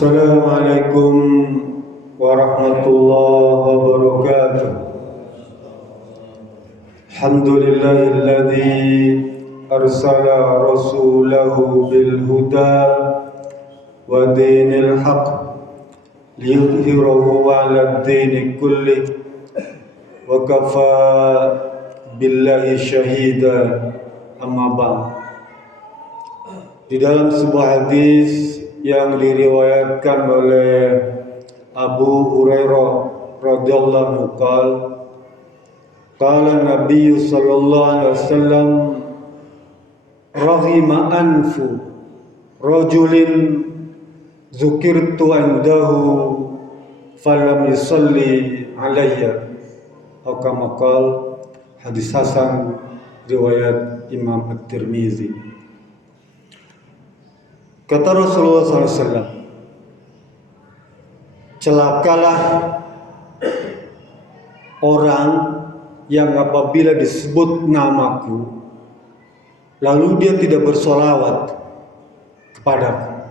Assalamualaikum warahmatullahi wabarakatuh. Alhamdulillahilladzi arsala rasulahu bil huda wa dinil haq liyudhhirahu 'ala ad-dini kullih wa kafa billahi syahida. Amma ba'd. Di dalam sebuah hadis yang diriwayatkan oleh Abu Hurairah radhiyallahu anhu qala Nabi sallallahu alaihi wasallam raghima anfu rajulin dzukirtu indahu falam yusalli alayya. Kama qala, hadis hasan riwayat Imam At-Tirmizi. Kata Rasulullah SAW, celakalah orang yang apabila disebut namaku lalu dia tidak bersolawat kepadaku.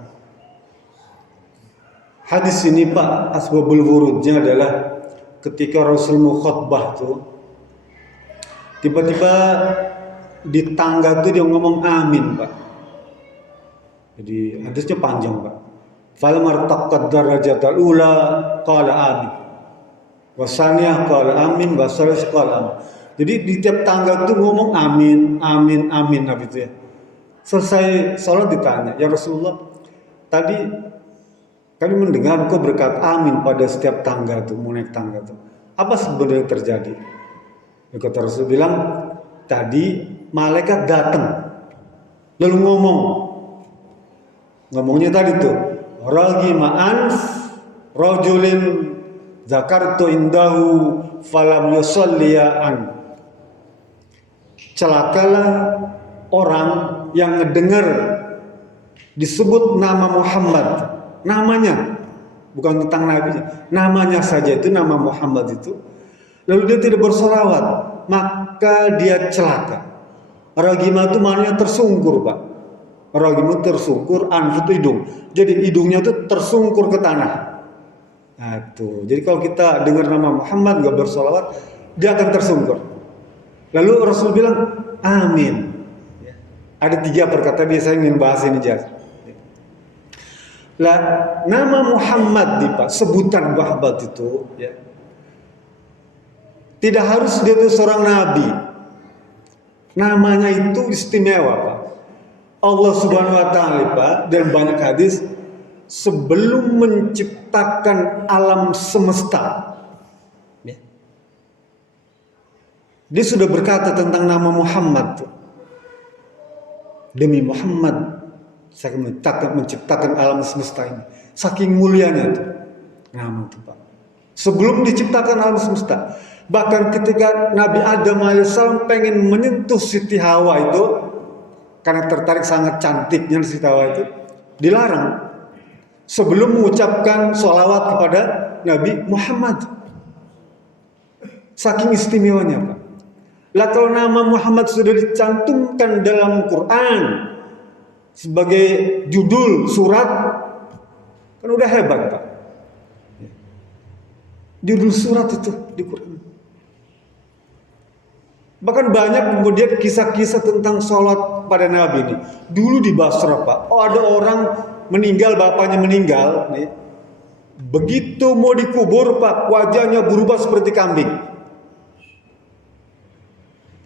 Hadis ini Pak, asbabul wurudnya adalah ketika Rasul khutbah tuh tiba-tiba di tangga tuh dia ngomong amin Pak. Jadi hadisnya panjang Pak. Fal martaqad darajatal ula qala amin. Wasaniyah qala amin, wasalis qala amin. Jadi di tiap tangga itu ngomong amin, amin, amin Nabi itu ya. Selesai sholat ditanya, ya Rasulullah, tadi kami mendengar engkau berkata amin pada setiap tangga itu, mau naik tangga itu. Apa sebenarnya terjadi? Kata Rasul bilang, tadi malaikat datang lalu ngomongnya tadi tuh raghima anf rajulin zakartu indahu falam yusalliya an. Celakalah orang yang ngedengar disebut nama Muhammad, namanya, bukan tentang nabi, namanya saja itu nama Muhammad itu, lalu dia tidak bersolawat, maka dia celaka. Raghima itu maknanya tersungkur Pak. Raghima tersungkur, anf itu hidung. Jadi hidungnya itu tersungkur ke tanah. Nah tuh. Jadi kalau kita dengar nama Muhammad gak bersolawat, dia akan tersungkur. Lalu Rasul bilang amin. Ya. Ada 3 perkataan, biasanya ingin bahas ini jelas. Lah nama Muhammad nih Pak, sebutan Muhammad itu ya, tidak harus dia itu seorang nabi. Namanya itu istimewa Pak. Allah Subhanahu wa taala Pak, dan banyak hadis sebelum menciptakan alam semesta ya, dia sudah berkata tentang nama Muhammad. Demi Muhammad saya menciptakan alam semesta ini. Saking mulianya itu nama itu Pak. Sebelum diciptakan alam semesta, bahkan ketika Nabi Adam AS pengen menyentuh Siti Hawa itu, karena tertarik sangat cantiknya Siti Hawa itu, dilarang sebelum mengucapkan sholawat kepada Nabi Muhammad. Saking istimewanya Pak. Lah kalau nama Muhammad sudah dicantumkan dalam Quran sebagai judul surat, kan udah hebat Pak. Judul surat itu di Quran. Bahkan banyak kemudian kisah-kisah tentang sholat pada Nabi ini. Dulu di Basra Pak, ada orang meninggal, bapaknya meninggal nih. Begitu mau dikubur Pak, wajahnya berubah seperti kambing.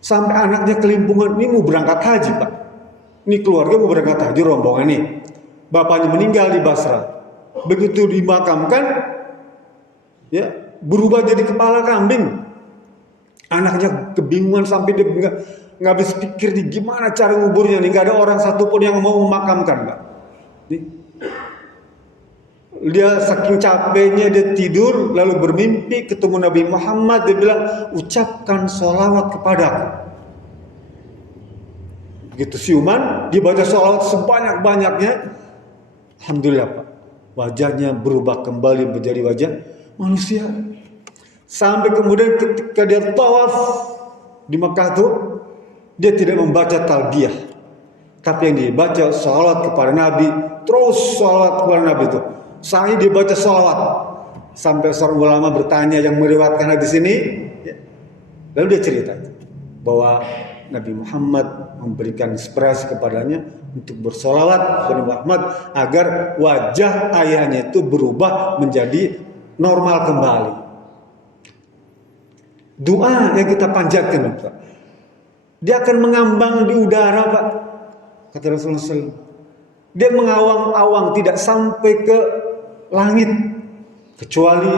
Sampai anaknya kelimpungan, ini mau berangkat haji Pak. Ini keluarga mau berangkat haji rombongan nih. Bapaknya meninggal di Basra. Begitu dimakamkan, ya berubah jadi kepala kambing. Anaknya kebingungan sampai dia nggak habis pikir nih gimana cara nguburnya nih, nggak ada orang satupun yang mau memakamkan Pak. Dia saking capeknya dia tidur lalu bermimpi ketemu Nabi Muhammad, dia bilang ucapkan sholawat kepadaku. Begitu siuman dia baca sholawat sebanyak-banyaknya, alhamdulillah Pak, wajahnya berubah kembali menjadi wajah manusia. Sampai kemudian ketika dia tawaf di Mekah itu, dia tidak membaca talbiyah, tapi yang dibaca salawat kepada Nabi, terus salawat kepada Nabi itu Sehari dia baca sholawat. Sampai seorang ulama bertanya yang meriwayatkan hadis ini, ya. Lalu dia cerita bahwa Nabi Muhammad memberikan inspirasi kepadanya untuk bersolawat kepada Muhammad agar wajah ayahnya itu berubah menjadi normal kembali. Doa yang kita panjatkan, Pak, dia akan mengambang di udara, Pak, kata Rasulullah SAW. Dia mengawang-awang tidak sampai ke langit kecuali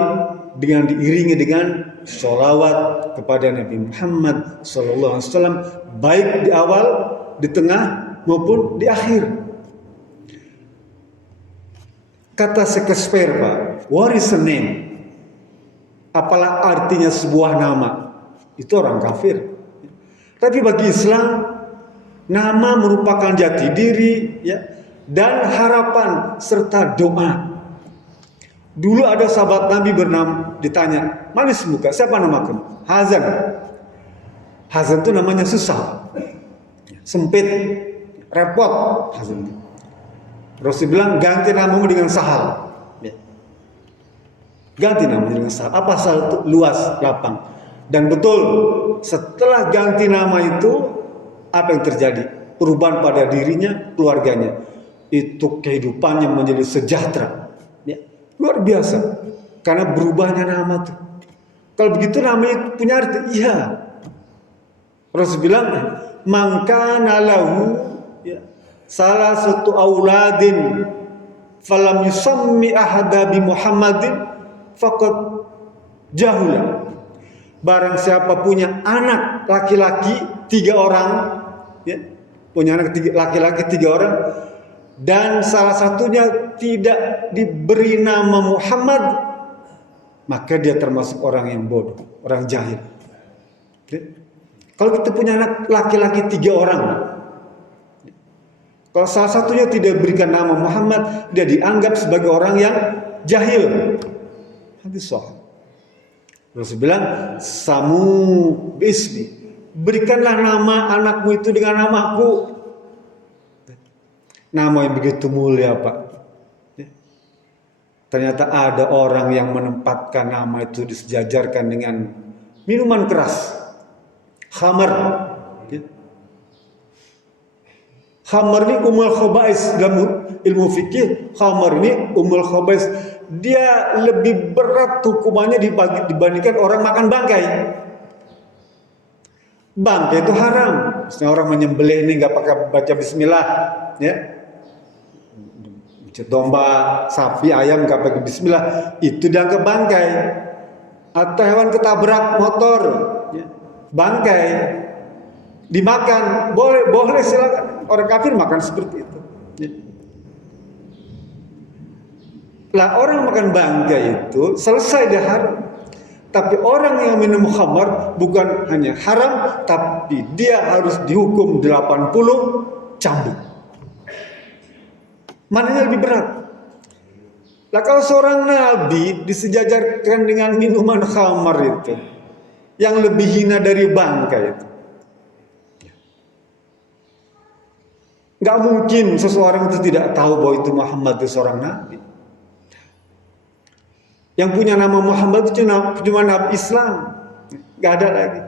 dengan diiringi dengan sholawat kepada Nabi Muhammad SAW, baik di awal, di tengah maupun di akhir. Kata Shakespeare, Pak, what is a name? Apalah artinya sebuah nama? Itu orang kafir. Tapi bagi Islam, nama merupakan jati diri, ya, dan harapan serta doa. Dulu ada sahabat Nabi bernama, ditanya, manis muka, siapa nama kamu? Hazan. Hazan itu namanya susah, sempit, repot. Hazan. Rasul bilang, ganti namamu dengan Sahal. Ganti namanya dengan Sahal. Apa Sahal itu? Luas, lapang. Dan betul, setelah ganti nama itu, apa yang terjadi? Perubahan pada dirinya, keluarganya. Itu kehidupannya menjadi sejahtera. Ya, luar biasa. Karena berubahnya nama itu. Kalau begitu namanya punya arti. Iya. Rasul bilang, mangkana lahu, ya, salah satu auladin falam yusammi ahada bi Muhammadin faqad jahula. Barang siapa punya anak laki-laki 3 orang, ya, punya anak laki-laki 3 orang, dan salah satunya tidak diberi nama Muhammad, maka dia termasuk orang yang bodoh, orang jahil. Ya. Kalau kita punya anak laki-laki 3 orang, kalau salah satunya tidak diberikan nama Muhammad, dia dianggap sebagai orang yang jahil. Hadis sahih. Rasul bilang, samu bismi, berikanlah nama anakmu itu dengan namaku. Nama yang begitu mulia, Pak. Ternyata ada orang yang menempatkan nama itu disejajarkan dengan minuman keras, khamar. Khamar ini umul khabais, dalam ilmu fikih khamar ini umul khabais. Dia lebih berat hukumannya dibandingkan orang makan bangkai. Bangkai itu haram. Misalnya orang menyembelih ini nggak pakai baca bismillah, ya, domba, sapi, ayam nggak pakai bismillah, itu dianggap bangkai. Atau hewan ketabrak motor, ya, bangkai, dimakan, boleh silakan. Orang kafir makan seperti itu. Ya. Lah orang makan bangkai itu selesai dia haram. Tapi orang yang minum khamar bukan hanya haram, tapi dia harus dihukum 80 cambuk. Mananya lebih berat? Lah kalau seorang nabi disejajarkan dengan minuman khamar itu, yang lebih hina dari bangkai itu. Gak mungkin seseorang itu tidak tahu bahwa itu Muhammad itu seorang nabi. Yang punya nama Muhammad itu cuma nabi Islam, gak ada lagi.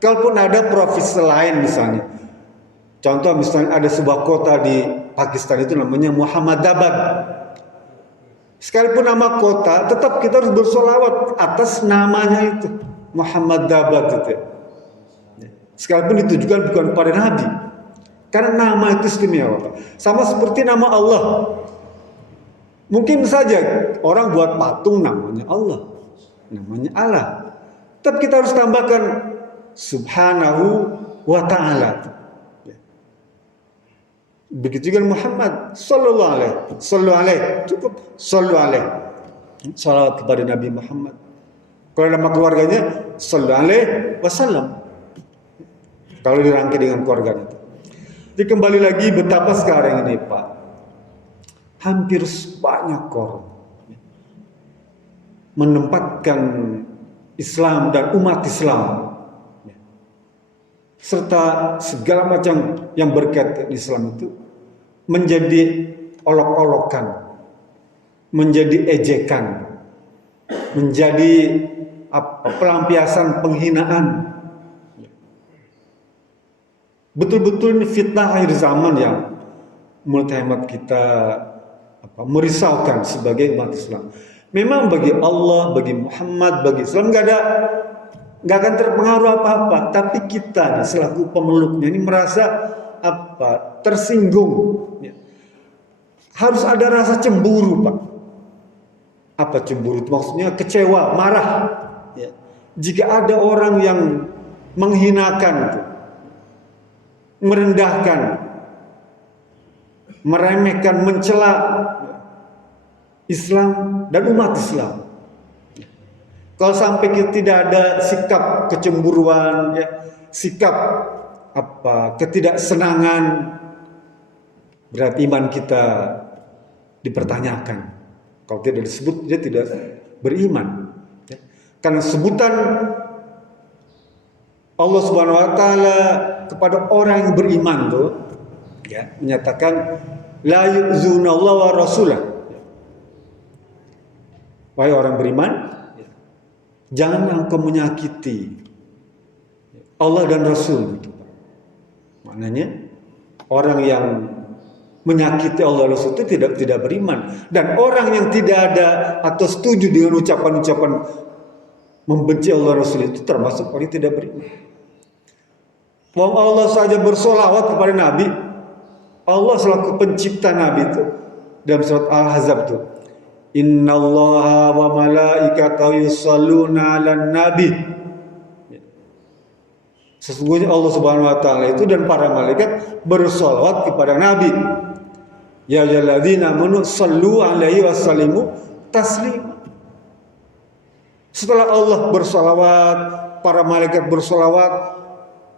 Kalaupun ada profesi lain misalnya, contoh misalnya ada sebuah kota di Pakistan itu namanya Muhammadabad. Sekalipun nama kota, tetap kita harus bersolawat atas namanya itu, Muhammadabad itu. Sekalipun ditujukan bukan pada nabi, karena nama itu istimewa. Sama seperti nama Allah. Mungkin saja orang buat patung namanya Allah, namanya Allah. Tapi kita harus tambahkan Subhanahu wa ta'ala. Begitu juga Muhammad sallallahu alaihi, cukup sallallahu alaihi. Salawat kepada Nabi Muhammad. Kalau nama keluarganya sallallahu alaihi wasallam. Kalau dirangkai dengan keluarga itu. Jadi kembali lagi betapa sekarang ini, Pak, hampir banyak orang menempatkan Islam dan umat Islam serta segala macam yang berkaitan Islam itu menjadi olok-olokan, menjadi ejekan, menjadi pelampiasan penghinaan. Betul-betul ini fitnah akhir zaman yang menurut hemat kita merisaukan sebagai umat Islam. Memang bagi Allah, bagi Muhammad, bagi Islam nggak akan terpengaruh apa-apa. Tapi kita nih, selaku pemeluknya ini merasa tersinggung. Ya. Harus ada rasa cemburu, Pak. Apa cemburu itu? Maksudnya kecewa, marah. Ya. Jika ada orang yang menghinakan, merendahkan, meremehkan, mencela Islam dan umat Islam. Kalau sampai kita tidak ada sikap kecemburuan, ya, sikap ketidaksenangan, berarti iman kita dipertanyakan. Kalau tidak disebut, dia tidak beriman. Ya. Karena sebutan Allah Subhanahu Wa Taala kepada orang yang beriman tuh, ya, menyatakan la yu'zunallaha wa rasulah. Wahai orang beriman, jangan engkau menyakiti Allah dan Rasul. Maknanya orang yang menyakiti Allah dan Rasul itu tidak beriman. Dan orang yang tidak ada atau setuju dengan ucapan-ucapan membenci Allah dan Rasul itu termasuk orang yang tidak beriman. Wong Allah saja bersolawat kepada Nabi. Allah selaku pencipta Nabi itu dalam surat Al-Ahzab itu, Innallaha wa malaikatahu yusholluna 'alan nabi. Sesungguhnya Allah Subhanahu Wa Taala itu dan para malaikat bersolawat kepada Nabi. Ya ayyuhalladzina amanu shallu 'alaihi wasallimu taslima. Setelah Allah bersolawat, para malaikat bersolawat,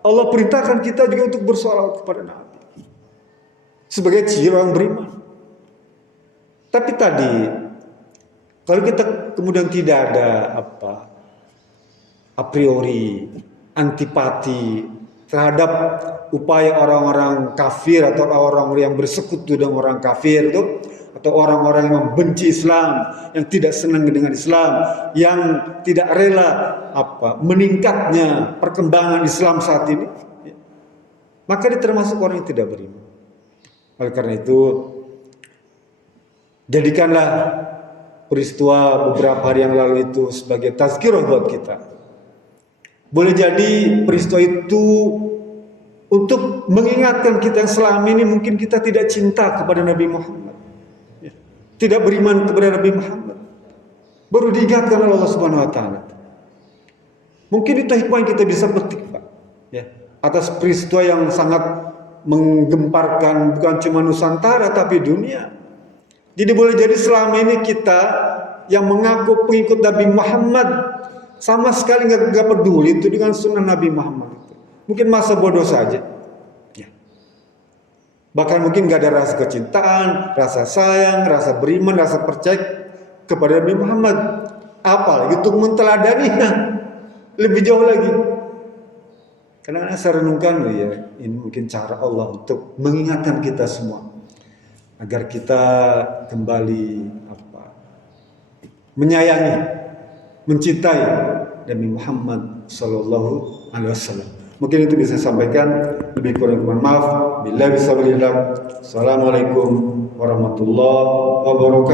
Allah perintahkan kita juga untuk bersolawat kepada Nabi sebagai ciri orang beriman. Tapi tadi, kalau kita kemudian tidak ada a priori antipati terhadap upaya orang-orang kafir atau orang-orang yang bersekutu dengan orang kafir itu, atau orang-orang yang membenci Islam, yang tidak senang dengan Islam, yang tidak rela meningkatnya perkembangan Islam saat ini, maka dia termasuk orang yang tidak beriman. Oleh karena itu, jadikanlah peristiwa beberapa hari yang lalu itu sebagai tazkirah buat kita. Boleh jadi peristiwa itu untuk mengingatkan kita yang selama ini mungkin kita tidak cinta kepada Nabi Muhammad, tidak beriman kepada Nabi Muhammad, baru diingatkan oleh Allah Subhanahu Wa Taala. Mungkin itu hikmah yang kita bisa petik, Pak, ya, atas peristiwa yang sangat menggemparkan bukan cuma Nusantara tapi dunia. Jadi boleh jadi selama ini kita yang mengaku pengikut Nabi Muhammad sama sekali nggak peduli itu dengan sunnah Nabi Muhammad itu. Mungkin masa bodoh saja. Ya. Bahkan mungkin nggak ada rasa kecintaan, rasa sayang, rasa beriman, rasa percaya kepada Nabi Muhammad. Apalagi untuk menteladaninya lebih jauh lagi. Karena saya renungkan, ya, ini mungkin cara Allah untuk mengingatkan kita semua agar kita kembali menyayangi, mencintai Nabi Muhammad Sallallahu Alaihi Wasallam. Mungkin itu bisa saya sampaikan. Lebih kurang mohon maaf. Billahi bismillah. Assalamualaikum warahmatullahi wabarakatuh.